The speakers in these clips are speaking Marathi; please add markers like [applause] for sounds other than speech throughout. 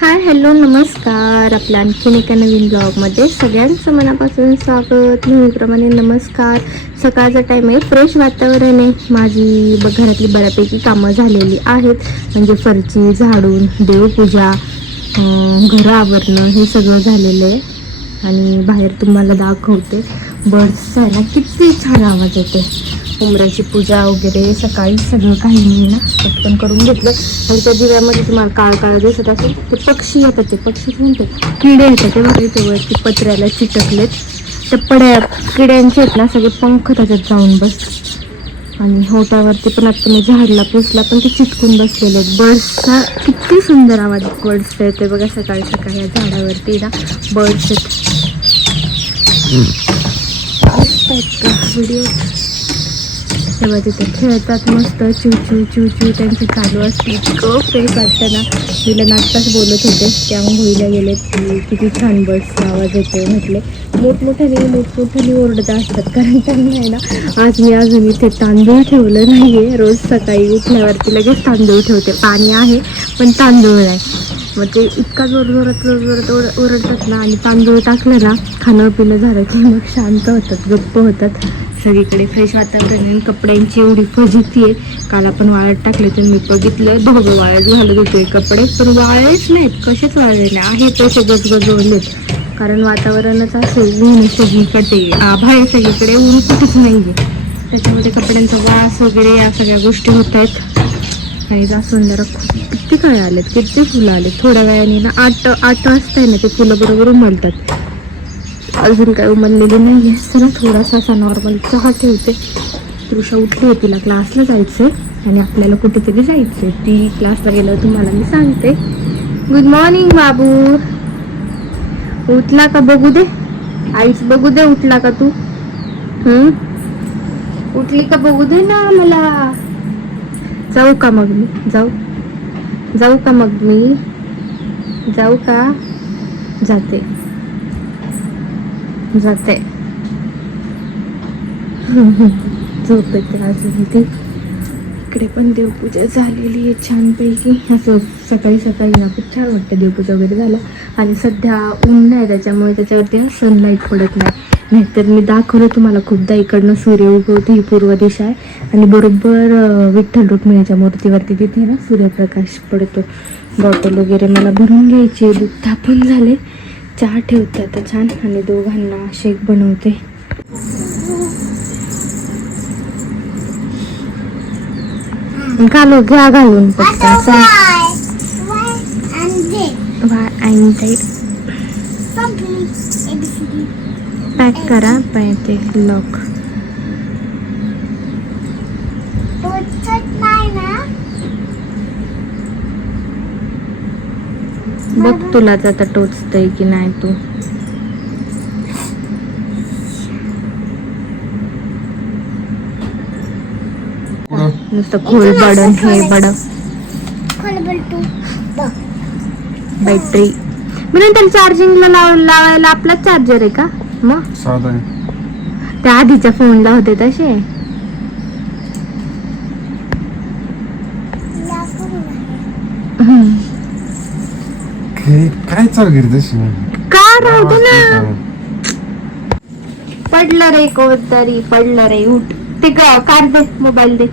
हाय हॅलो नमस्कार. आपल्या आणखीन एका नवीन ब्लॉगमध्ये सगळ्यांचं मनापासून स्वागत. नेहमीप्रमाणे नमस्कार. सकाळचा टाईम आहे फ्रेश वातावरण आहे. माझी ब- घरातली बऱ्यापैकी कामं झालेली आहेत. म्हणजे फरची झाडून देवपूजा घरं आवरणं हे सगळं झालेलं आहे. आणि बाहेर तुम्हाला दाखवते. बर्ड्सचा आहे ना किती छान आवाज येते उमऱ्याची पूजा वगैरे सकाळी सगळं काही मी ना पटकन करून घेतलं. आणि त्या दिव्यामध्ये तुम्हाला काळ काळ दिसत असेल ते पक्षी येतात ते. पक्षी म्हणते किडे येतात ते बघा इथे वरती पत्र्याला चिटकलेत. त्या पड्या किड्यांचे आहेत ना सगळे पंख त्याच्यात जाऊन बस. आणि होटावरती पण आता मी झाडला पुसला पण ते चिटकून बसलेले आहेत. बर्ड्सचा किती सुंदर आवाज बर्ड्सचा येते बघा सकाळी सकाळी या झाडावरती ना. बर्ड्स आहेत व्हिडिओ. तेव्हा तिथे खेळतात मस्त चिव चिव चिव चिव त्यांची चालू असते. इतकं फ्रेश वाटतं ना. तिला नाचताच बोलत होते त्यामुळे भुईला गेले की किती छान बसचा आवाज येतो म्हटले. मोठमोठ्याने मोठमोठ्याने ओरडत असतात कारण त्यांनी आहे ना आज मी अजून इथे तांदूळ ठेवलं नाही आहे रोज सकाळी उठल्यावरती लगेच तांदूळ ठेवते. पाणी आहे पण तांदूळ नाही. मग ते इतका जोर जोरात जोर जोरात ओर ओरडतात ना आणि तांदूळ टाकलं ना खाणं पिणं झालं की मग शांत होतात गप्प होतात. सगळीकडे फ्रेश वातावरण आहे आणि कपड्यांची एवढी फजिती आहे. काल आपण वाळत टाकले तर मी बघितलं दोघं वाळत घालत होते. कपडे पण वाळलेच नाहीत. कसेच वाळले नाही. आहे तसे गजगजवलेत. कारण वातावरणच असेल ऊन सगळीकडे आभा आहे सगळीकडे ऊन कुठेच नाही आहे त्याच्यामध्ये कपड्यांचा वास वगैरे या सगळ्या गोष्टी होत आहेत. आणि जास्वंदाला खूप किती काय आलेत किती फुलं आलेत. थोड्या वेळाने ना आठ आठ वाजता आहे ना ते फुलं बरोबर उमलतात. अजून काय उमललेली नाही आहे चला थोडासा असा नॉर्मल चहा ठेवते. तृषा उठली आहे तिला क्लासला जायचं आहे आणि आपल्याला कुठेतरी जायचं आहे ती क्लासला गेल्यावर तुम्हाला मी सांगते. गुड मॉर्निंग बाबू. उठला का बघू दे? आईच बघू दे उठला का तू? हम्म उठली का बघू दे ना मला जाऊ का मग मी? जाऊ. जाऊ का मग मी? जाऊ का? जाते. जाते झोप येते अजून ती इकडे पण देवपूजा झालेली आहे छानपैकी. असं सकाळी सकाळी ना खूप छान वाटतं देवपूजा वगैरे झालं. आणि सध्या ऊन नाही त्याच्यामुळे त्याच्यावरती सनलाईट पडत नाही. नाहीतर मी दाखवलं तुम्हाला खूपदा इकडनं सूर्य उगवते ही पूर्व दिशा आहे. आणि बरोबर विठ्ठल रुक्मिणीच्या मूर्तीवरती तिथे ना सूर्यप्रकाश पडतो. बॉटल वगैरे मला भरून घ्यायची दूध तापून झाले. चहा ठेवते आता छान आणि दोघांना शेक बनवते. घालू घ्या घालून पॅक करा पाहिजे लॉक बघ तुलाच आता टोचतय की नाही तू. नुसतं खोल बडन हे बड बॅटरी म्हणून त्याला चार्जिंगला लाव लावायला आपलाच चार्जर आहे का? मग त्या आधीच्या फोनला होते तसे. हम्म. हे काय चालू गेली तशी? का राहू दे ना. पडलं रे कोणतरी पडलं रे. उठ. ते का- काढ दे मोबाईल दे.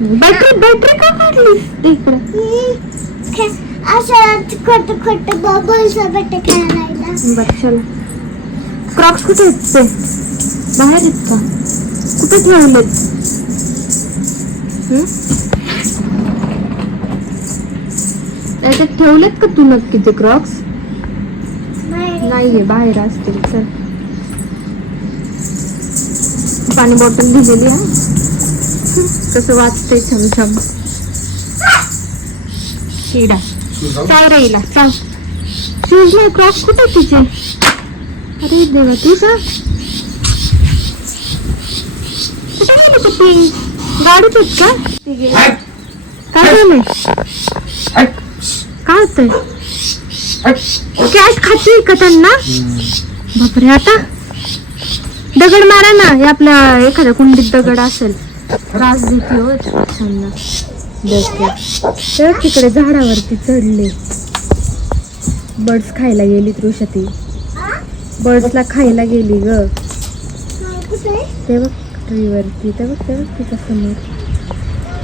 बॅटरी बॅटरी का काढलीस? ते इकडं. खट खट बबल्स बट खेळायला बरं चला. क्रॉक्स कुठे आहेत ते? बाहेर आहेत का? कुठे ठेवलेत? हं? त्याच्यात ठेवलेत का तू नक्की ते क्रॉक्स नाहीये बाहेर असतील चल. पाणी बॉटल दिलेली आहे. कसं वाचते छमछम. शिडा. चाव रे हिला चाव शूज नाही क्रॉक्स कुठे तिचे? अरे देवा तू का कुठे गेली तू? ती गाडीत आहेत का. काय झालंय? काय होतंय? कॅट खाते का त्यांना? बापरे आता? दगड मारा ना हे आपल्या एखाद्या कुंडीत दगड असेल. त्रास देते हो पक्ष्यांना तर तिकडे झाडावरती चढले. बर्ड्स खायला गेली तृषा ती बर्ड्सला खायला गेली ग. ते बघ ट्रीवरती. ते बघ ते बघ तिच्या समोर.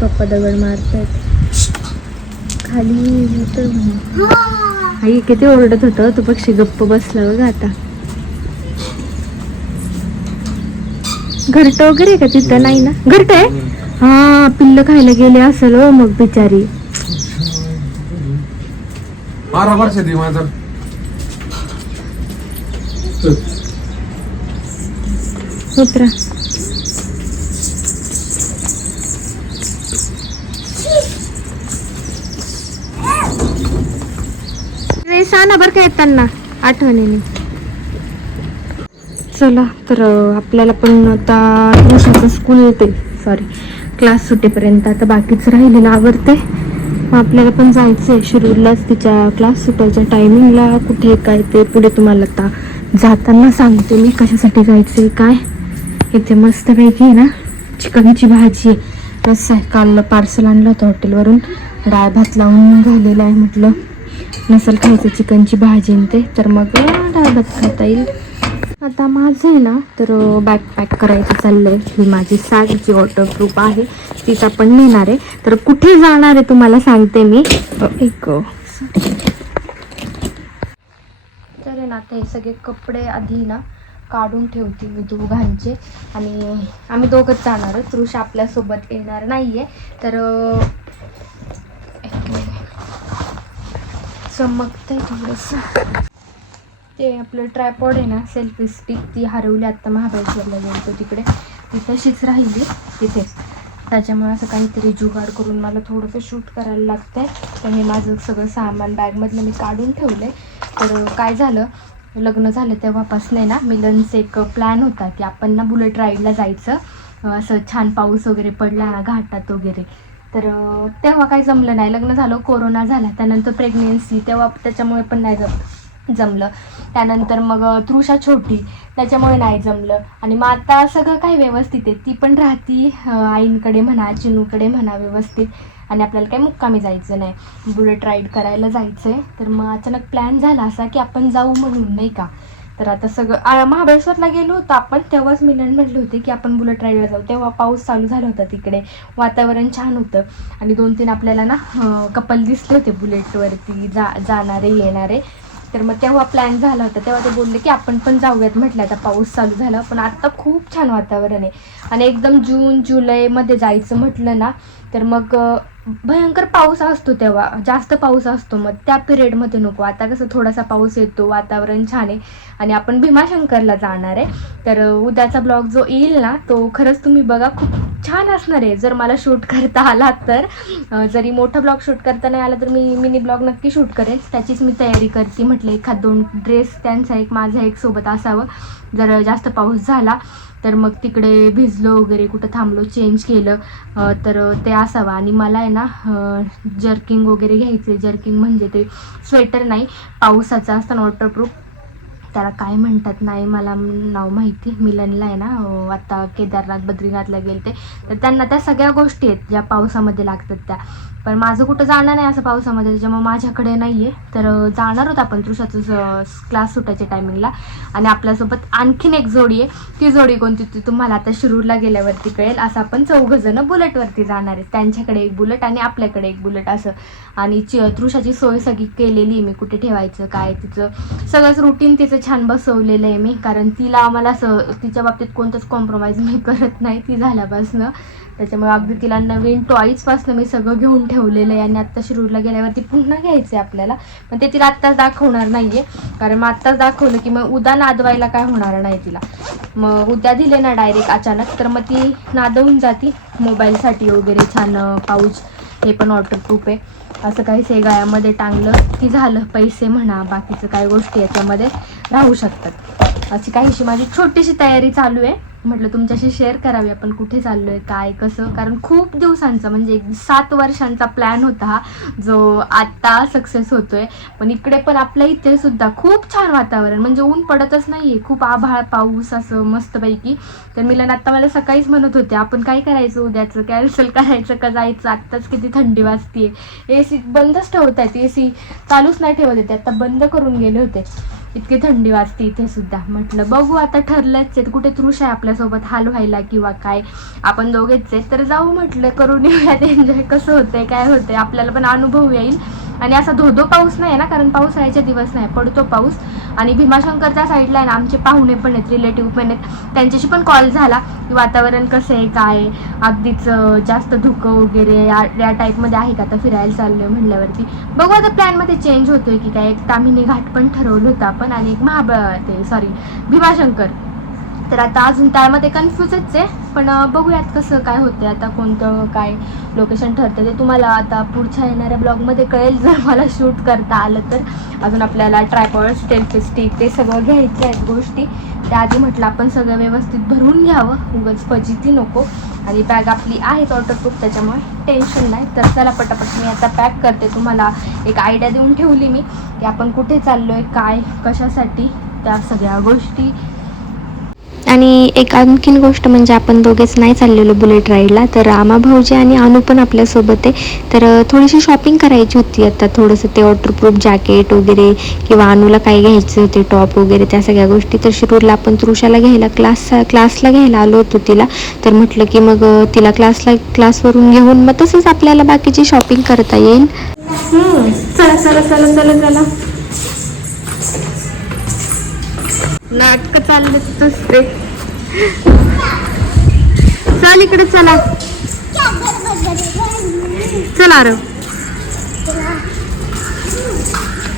पप्पा दगड मारतायत. खाली होतं आई किती ओरडत होतं. तो पक्षी गप्प बसला बघ आता. घरट वगैरे का तिथं? नाही ना? घरट आहे? हा पिल्ल खायला गेले असेल हो मग बिचारी. बारा वर्षात आहे माझा. उतरा सांगा बरं का येताना आठवणीने. चला तर आपल्याला पण आता ट्युशनचं स्कूल येते. सॉरी क्लास सुटेपर्यंत. आता बाकीच राहिलेलं आवडते मग आपल्याला पण जायचं आहे शिरूरलाच. तिच्या क्लास सुटायच्या टायमिंगला कुठे काय ते पुढे तुम्हाला आता जाताना सांगते मी कशासाठी जायचं काय. इथे मस्तपैकी आहे ना चिकनची भाजी आहे. मस्त आहे काल पार्सल आणलं होतं हॉटेलवरून डाळ भात लावून झालेलं आहे म्हटलं. नसेल खायचं चिकनची भाजी आणि ते तर मग अं, डाळ भात खाता येईल. आता माझं आहे ना तर बॅग पॅक करायचं चाललंय. ही माझी सॅग जी वॉटरप्रूफ आहे. तीच आपण नेणार आहे. तर कुठे जाणार आहे तुम्हाला सांगते मी. एक तर आहे ना ते सगळे कपडे आधी ना काढून ठेवते मी दोघांचे. आणि आम्ही दोघंच जाणार आहे तृष आपल्यासोबत येणार नाही आहे तर चमकतंय थोडंसं ते आपलं ट्रायपॉड आहे ना सेल्फी स्टिक ती हरवली आत्ता महाबळेश्वरला गेलो तिकडे. ती तशीच राहिली तिथेच. त्याच्यामुळे असं काहीतरी जुगाड करून मला थोडंसं शूट करायला लागतंय. तर हे माझं सगळं सामान बॅगमधलं मी काढून ठेवलं आहे तर काय झालं लग्न झालं तेव्हापासून ना मिलनचं एक प्लॅन होता की आपण ना बुलेट राईडला जायचं. असं छान पाऊस वगैरे पडला ना घाटात वगैरे. तर तेव्हा काही जमलं नाही. लग्न झालं कोरोना झाला त्यानंतर प्रेग्नेन्सी तेव्हा त्याच्यामुळे पण नाही जम जमलं. त्यानंतर मग तृषा छोटी त्याच्यामुळे नाही जमलं. आणि मग आता सगळं काही व्यवस्थित आहे. ती पण राहती आईंकडे म्हणा चिनूकडे म्हणा व्यवस्थित. आणि आपल्याला काही मुक्कामी जायचं नाही. बुलेट राईड करायला जायचं आहे तर मग अचानक प्लॅन झाला असा की आपण जाऊ म्हणून नाही का? तर आता सगळं महाबळेश्वरला गेलो होतो आपण तेव्हाच मिलन म्हटले होते की आपण बुलेट राईडला जाऊ. तेव्हा पाऊस चालू झाला होता तिकडे. वातावरण छान होतं. आणि दोन तीन आपल्याला ना कपल दिसले होते बुलेटवरती जा जाणारे येणारे. तर मग तेव्हा प्लॅन झाला होता. तेव्हा ते बोलले की आपण पण जाऊयात म्हटलं आता पाऊस चालू झाला. पण आत्ता खूप छान वातावरण आहे. आणि एकदम जून जुलैमध्ये जायचं म्हटलं ना तर मग भयंकर पाऊस असतो तेव्हा. जास्त पाऊस असतो. मग त्या पिरियडमध्ये नको. आता कसं थोडासा पाऊस येतो वातावरण छान आहे आणि आपण भीमाशंकरला जाणार आहे. तर उद्याचा ब्लॉग जो येईल ना तो खरंच तुम्ही बघा खूप छान असणार आहे. जर मला शूट करता आला तर जरी मोठा ब्लॉग शूट करता नाही आला तर मी मिनी ब्लॉग नक्की शूट करेन. त्याचीच मी तयारी करते म्हटलं एखाद दोन ड्रेस त्यांचा एक माझा एक सोबत असावं. जर जास्त पाऊस झाला तर मग तिकडे भिजलो वगैरे कुठं थांबलो चेंज केलं. तर ते असावं. आणि मला आहे ना जर्किंग वगैरे घ्यायचे जर्किंग म्हणजे ते स्वेटर नाही पावसाचं असताना वॉटरप्रूफ त्याला काय म्हणतात नाही मला नाव माहिती मिलनला आहे ना आता केदारनाथ बद्रीनाथला गेले ते तर त्यांना त्या सगळ्या गोष्टी आहेत ज्या पावसामध्ये लागतात त्या. पण माझं कुठं जाणं नाही असं पावसामध्ये त्याच्यामुळे माझ्याकडे नाही आहे तर जाणार होत आपण तृषाचं क्लास सुटायच्या टायमिंगला आणि आपल्यासोबत आणखीन एक जोडी आहे. ती जोडी कोणती ती तुम्हाला आता शिरूरला गेल्यावरती कळेल. असं आपण चौघजणं बुलेटवरती जाणार आहे त्यांच्याकडे एक बुलेट आणि आपल्याकडे एक बुलेट असं. आणि तृषाची सोय सगळी केलेली आहे. मी कुठे ठेवायचं काय तिचं. सगळंच रुटीन तिचं छान बसवलेलं आहे मी कारण तिला आम्हाला असं तिच्या बाबतीत कोणतंच कॉम्प्रोमाइज मी करत नाही ती झाल्यापासनं. त्याच्यामुळे अगदी तिला नवीन टॉईजपासनं मी सगळं घेऊन ठेवलेलं आहे आणि आत्ता शिरूरला गेल्यावरती पुन्हा घ्यायचं आहे आपल्याला. पण ते तिला आत्ताच दाखवणार नाही आहे कारण मग आत्ताच दाखवलं की मग उद्या नादवायला काय होणार नाही तिला. मग उद्या दिले ना डायरेक्ट अचानक तर मग ती नादवून जाती. मोबाईलसाठी वगैरे छान पाऊच हे पण वॉटरप्रूफ आहे. असं काही सेगाळ्यामध्ये टांगलं की झालं पैसे म्हणा बाकीचं काय गोष्टी याच्यामध्ये राहू शकतात. अशी काहीशी माझी छोटीशी तयारी चालू आहे. म्हटलं तुमच्याशी शेअर करावी आपण कुठे चाललोय काय कसं? कारण खूप दिवसांचा म्हणजे एक सात वर्षांचा प्लॅन होता हा जो आत्ता सक्सेस होतोय. पण इकडे पण आपल्या इथे सुद्धा खूप छान वातावरण म्हणजे ऊन पडतच नाहीये. खूप आभाळ पाऊस असं मस्तपैकी. तर मिलन आता मला सकाळीच म्हणत होते आपण काय करायचं उद्याचं? कॅन्सल करायचं का जायचं? आत्ताच किती थंडी वाजतीये. ए सी बंदच ठेवत आहेत ए सी चालूच नाही ठेवत होते आता बंद करून गेले होते. इतकी थंडी वाजते इथे सुद्धा. म्हटलं बघू आता ठरलंच आहे. कुठे तृष आहे आपल्यासोबत? हाल व्हायला किंवा काय? आपण दोघेच आहे तर जाऊ म्हटलं करून येऊयात. [laughs] एन्जॉय कसं होतंय काय होतंय? आपल्याला पण अनुभव येईल. आणि असा धोधो पाऊस नाही ना कारण पावसाळ्याचे दिवस नाही पडतो पाऊस. आणि भीमाशंकरच्या साईडला आहे ना आमचे पाहुणे पण आहेत रिलेटिव्ह पण आहेत. त्यांच्याशी पण कॉल झाला की वातावरण कसं आहे काय अगदीच जास्त धुकं वगैरे या या टाईपमध्ये आहे का? आता फिरायला चाललोय म्हणल्यावरती बघू आता प्लॅनमध्ये चेंज होतोय की काय. एक तामिनी घाट पण ठरवलं होतं आपण आणि एक महाबळ ते सॉरी भीमाशंकर. तर आता अजून त्यामध्ये कन्फ्युजच आहे पण बघूयात कसं काय होते आता कोणतं काय लोकेशन ठरतं ते तुम्हाला आता पुढच्या येणाऱ्या ब्लॉगमध्ये कळेल जर मला शूट करता आलं तर. अजून आपल्याला ट्रायपॉड स्टेल्फी स्टिक ते सगळं घ्यायचं आहेत गोष्टी. त्याआधी म्हटलं आपण सगळं व्यवस्थित भरून घ्यावं. उगच फजिती नको. आणि बॅग आपली आहे वॉटरप्रूफ त्याच्यामुळे टेन्शन नाही. तर चला पटापट मी आता पॅक करते. तुम्हाला एक आयडिया देऊन ठेवली मी की आपण कुठे चाललो आहे काय कशासाठी त्या सगळ्या गोष्टी. आणि एक आणखीन गोष्ट म्हणजे आपण दोघेच नाही चाललेलो बुलेट राईडला तर रामा भाऊजी आणि अनु पण आपल्यासोबत आहे. तर थोडीशी शॉपिंग करायची होती आता थोडंसं ते वॉटरप्रूफ जॅकेट वगैरे किंवा अनुला काय घ्यायचं होते टॉप वगैरे त्या सगळ्या गोष्टी. तर शिरूरला आपण तृषाला घ्यायला क्लास क्लासला घ्यायला आलो होतो तिला. तर म्हटलं की मग तिला क्लासला क्लासवरून घेऊन मग तसंच आपल्याला बाकीची शॉपिंग करता येईल. चला चला चला चला चला. नाटक चालले दुसरे चल इकडे चला. चला अरे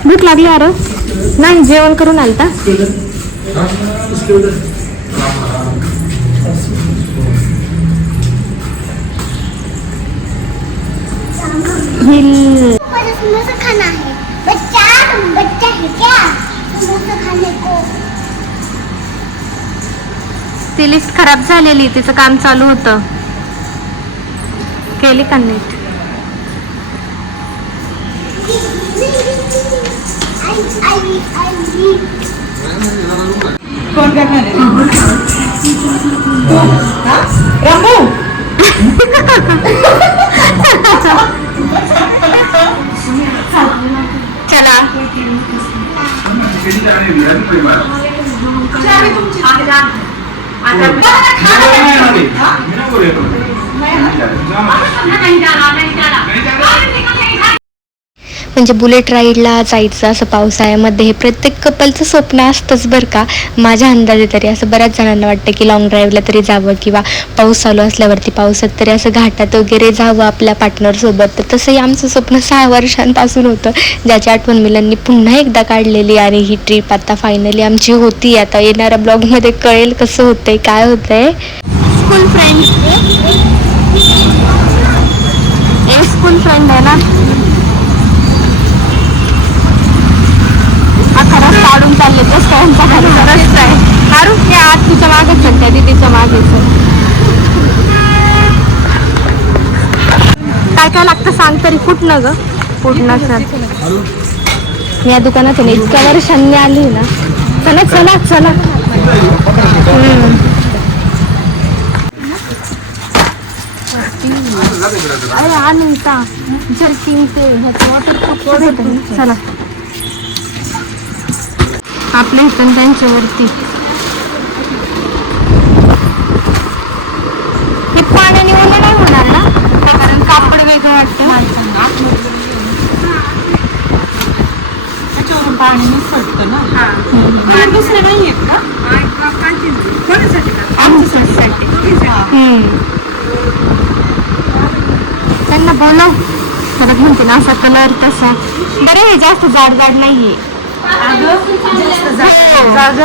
भूक लागली अरे नाही जेवण करून आलता. हिल. खाना है बच्चा बच्चा है क्या समोसा खाने को ती लिफ्ट खराब झालेली तिचं काम चालू होतं. केली का नीट? कोण करणार चला. तुमची तुमची म्हणजे बुलेट राईडला जायचं असं पावसाळ्यामध्ये. हे प्रत्येक कपलचं स्वप्न असतंच बरं का. माझ्या अंदाजे तरी असं बऱ्याच जणांना वाटतं की लॉंग ड्राईव्हला तरी जावं किंवा पाऊस चालू असल्यावरती पावसात तरी असं घाटात वगैरे जावं आपल्या पार्टनरसोबत तर तसंही आमचं स्वप्न [laughs] सहा वर्षांपासून होतं. ज्याची आठवण मिलांनी पुन्हा एकदा काढलेली आणि ही ट्रिप आता फायनली आमची होती. आता येणाऱ्या ब्लॉगमध्ये कळेल कसं होतंय काय होतंय. स्कूल फ्रेंड स्कूल फ्रेंड आहे ना? काढून चालले तेच त्यांचा घरचा रस्ता आहे. मारू हे आत तुझ्या मागेच आहे त्या दीदीच्या मागेच. काय काय लागतं सांग तरी कुठनं ग. कुठनं सर मी या दुकानात आहे इतक्या वर्षांनी आली ना. चला चला चला. अरे अनिता जर्किंग ते ह्याचं वॉटर चला. आपल्या इथं त्यांच्यावरती हे पाण्याने ओलं नाही होणार ना? ते कारण कापड वेगळं वाटतं. त्याच्यावरून पाणी निसटतं ना? दुसरे नाही आहेत का? त्यांना बोलव. परत म्हणते ना असा कलर तसा. बरे हे जास्त जाड जाड नाहीये.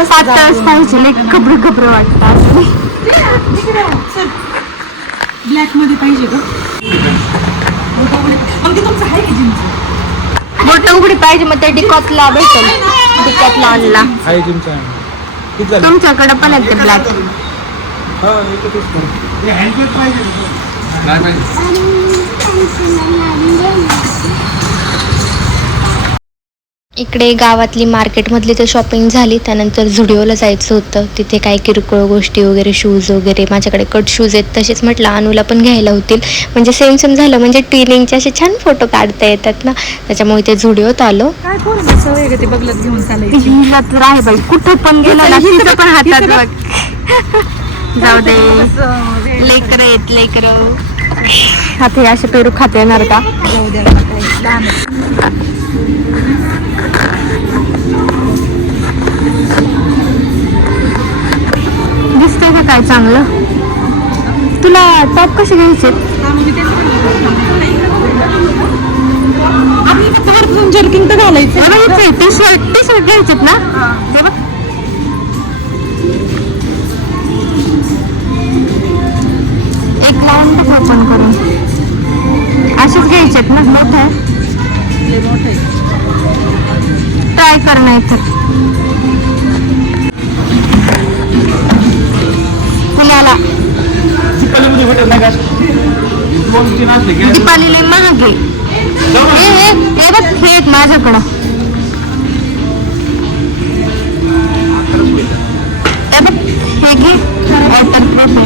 पातळच पाहिजे लई घबरं घबरं वाटतं ब्लॅकमध्ये पाहिजे का आहे उघडी पाहिजे मग ते डिकॉतला भेटेल. डिकॉतला आणला. आहे तुमच्याकडे पण आहेत ते ब्लॅक पाहिजे काय पाहिजे आणि पेन्सिल लागले इकडे गावातली मार्केटमधली तर शॉपिंग झाली. त्यानंतर झुडिओला जायचं होतं. तिथे काही किरकोळ गोष्टी वगैरे शूज वगैरे माझ्याकडे कट शूज आहेत. तसेच म्हटलं अनुला पण घ्यायला होतील. म्हणजे सेम सेम झालं. म्हणजे ट्विनिंगचे असे छान फोटो काढता येतात ना. त्याच्यामुळे ते झुडिओत आलो. काय करू सवय आहे का ते बघलत घेऊन चालायची? हिला तर आहे बाई. कुठं पण गेलं ना तिथं पण हातात बघ. जाऊ दे. लेकर आहेत लेकर. आता हे असे पेरू खाता येणार का? जाऊ द्या लहान. दिसतंय का काय चांगलं? तुला टॉप कसे घ्यायचे जर्किंग तर घालायचं. टी शर्ट टी शर्ट घ्यायचेत ना. एक लावून बघ ओपन करून. असेच घ्यायचेत ना? मोठं आहे. ट्राय कर नाही तर? पुण्याला चिपळीमध्ये भेटत नाही का? दोन तीन असले की दीपाली लई महाग आहे हे हे हे बघ हे आहेत माझ्याकडं. हे बघ हे घे. वॉटरप्रूफ आहे.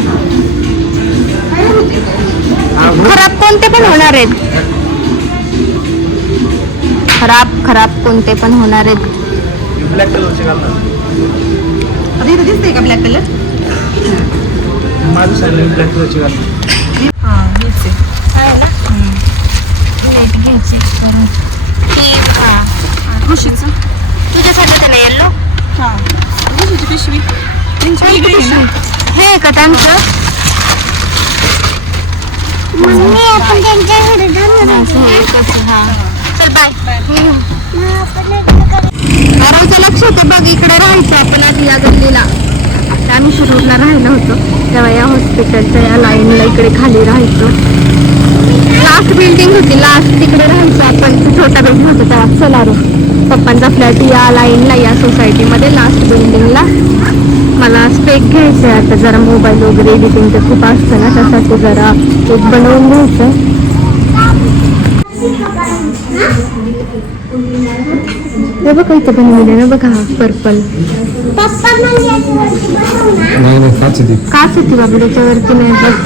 खराब कोणते पण होणार आहेत. खराब खराब कोणते पण होणार आहेत. ब्लॅक कलरचे घालणार. आता इथं दिसतंय का ब्लॅक कलर? माझं सांगितलं ब्लॅक कलरचे घालणार. हा हेच आहे आहे ना प्लेट घ्यायची करून. ते हा. खुशीचं तुझ्यासाठी तर नाही येल्लो हा. खुशीची पिशवी. हे का त्यांचं? मम्मी आपण त्यांच्याकडे जाणार असं हे एकच आहे, हा. चल बाय लक्ष होतं बघ इकडे राहायचं आपण आधी या गल्लीला. आम्ही शिरूरला राहिलो होतो. तेव्हा या हॉस्पिटलच्या या लाईनला इकडे खाली राहायचो. लास्ट बिल्डिंग होती लास्ट तिकडे राहायचो आपण. छोटा बिल्डिंग होता तेव्हा चलारो पप्पांचा फ्लॅट या लाईनला या सोसायटीमध्ये लास्ट बिल्डिंगला मला स्पेक घ्यायचं आहे आता जरा मोबाईल वगैरे एडिटिंगचं खूप असतं ना त्यासाठी जरा एक बनवून घ्यायचं हे बघा इथं बनवले ना बघा हा पर्पल नाही नाही काच आहे काच होती बाबा त्याच्यावरती नाही बसत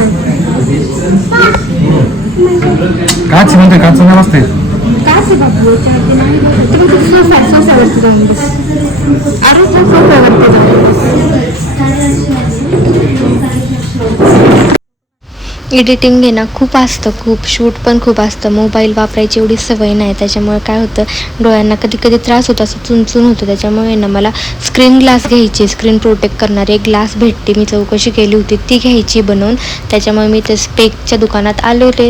काच म्हणजे काच नाही बसते काच आहे बाबू याच्यावरती नाही बसत सोफा सोफ्यावरती जाऊन बस. अरे तू सोफ्यावरती जाऊन बस. एडिटिंग आहे ना खूप असतं खूप. शूट पण खूप असतं. मोबाईल वापरायची एवढी सवय नाही. त्याच्यामुळे काय होतं डोळ्यांना कधी कधी त्रास होतो असं चुनचून होतं. त्याच्यामुळे ना मला स्क्रीन ग्लास घ्यायची. स्क्रीन प्रोटेक्ट करणारी एक ग्लास भेटते. मी चौकशी केली होती ती घ्यायची बनवून. त्याच्यामुळे मी ते स्पेकच्या दुकानात आले होते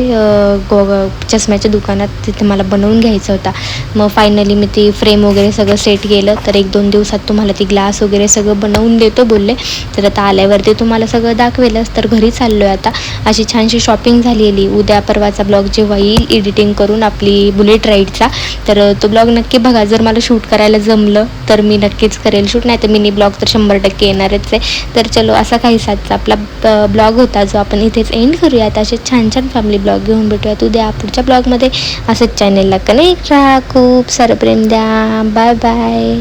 गो चष्म्याच्या दुकानात तिथे मला बनवून घ्यायचा होता. मग फायनली मी ती फ्रेम वगैरे सगळं सेट केलं. तर एक दोन दिवसात तुम्हाला ती ग्लास वगैरे सगळं बनवून देतो बोलले. तर आता आल्यावरती तुम्हाला सगळं दाखवेलच. तर घरी चाललो आहे आता. अशी छानशी शॉपिंग झालेली. उद्या परवाचा ब्लॉग जेव्हा येईल एडिटिंग करून आपली बुलेट राईडचा तर तो ब्लॉग नक्की बघा. जर मला शूट करायला जमलं तर मी नक्कीच करेल. शूट नाही तर मिनी ब्लॉग तर शंभर टक्के येणारच आहे. तर चलो असा काही सातचा आपला ब्लॉग होता जो आपण इथेच एंड करूयात. असे छान छान फॅमिली ब्लॉग घेऊन भेटूयात. उद्या पुढच्या ब्लॉगमध्ये असंच चॅनेलला कनेक्ट राहा. खूप सारं प्रेम द्या. Bye bye